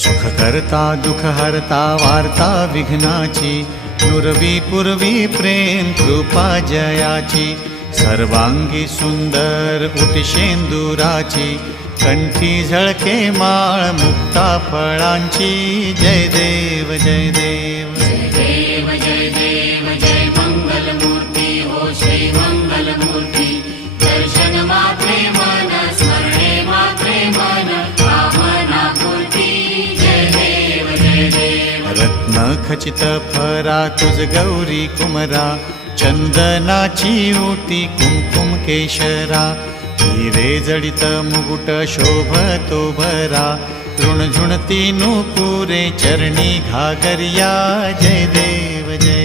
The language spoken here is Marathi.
सुख करता दुख हरता वार्ता विघ्नाची, नुरवी पूर्वी प्रेम कृपा जयाची, सर्वांगी सुंदर उटिशेंदुराची, कंठी झळके माळ मुक्ता फळांची. जय देव जय देव जय देव जय देव जय मंगलमूर्ती हो श्री मंगलमूर्ती. दर्शन मात्रे मन स्मरणे मात्रे मन कामना पूर्ती. जय देव जय देव. रत्न खचित फरा तुझ गौरी कुमरा, चंदनाची ओटी कुमकुम केशरा, हिरे जडित मुकुट शोभतो भरा, ऋणझुणती नुपुरे चरणी घागरिया. जय देव जय